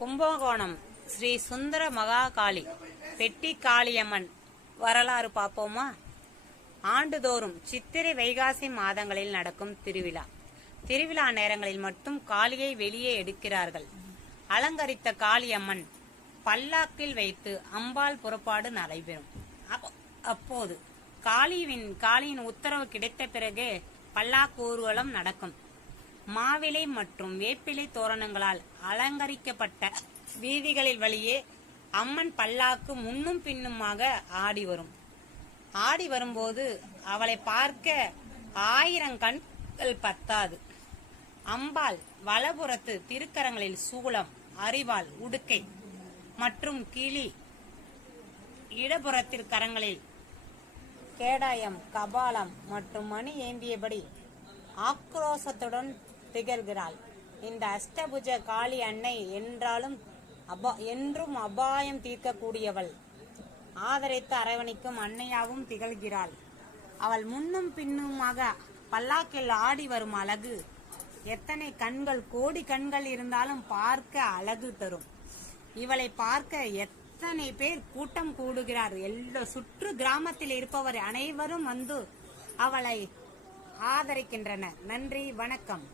கும்பகோணம் ஸ்ரீ சுந்தர மகாகாளி பெட்டி காளியம்மன் வரலாறு பார்ப்போமா? ஆண்டுதோறும் சித்திரை வைகாசி மாதங்களில் நடக்கும் திருவிழா. திருவிழா நேரங்களில் மட்டும் காளியை வெளியே எடுக்கிறார்கள். அலங்கரித்த காளியம்மன் பல்லாக்கில் வைத்து அம்பாள் புறப்பாடு நடைபெறும். அப்போது காளியின் உத்தரவு கிடைத்த பிறகே பல்லாக்கு ஊர்வலம் நடக்கும். மாவிலை மற்றும் வேப்பிலை தோரணங்களால் அலங்கரிக்கப்பட்ட வீதிகளில் வழியே அம்மன் பல்லாக்கு முன்னும் பின்னுமாக ஆடி வரும்போது அவளை பார்க்க 1000 கண்கள் பத்தாது. அம்பாள் வலப்புறத்து திருக்கரங்களில் சூலம், அரிவாள், உடுக்கை மற்றும் கிளி, இடப்புறத்தில் கரங்களில் கேடாயம், கபாலம் மற்றும் மணி ஏந்தியபடி ஆக்ரோசத்துடன் திகழ்கிறாள். இந்த அஷ்டபுஜ காளி அன்னை என்றும் அபாயம் தீர்க்கக்கூடியவள். ஆதரித்து அரவணைக்கும் அன்னையாகவும் திகழ்கிறாள். அவள் முன்னும் பின்னுமாக பல்லாக்கில் ஆடி வரும் அழகு எத்தனை கண்கள், கோடி கண்கள் இருந்தாலும் பார்க்க அழகு தரும். இவளை பார்க்க எத்தனை பேர் கூட்டம் கூடுகிறார். சுற்று கிராமத்தில் இருப்பவர் அனைவரும் வந்து அவளை ஆதரிக்கின்றனர். நன்றி, வணக்கம்.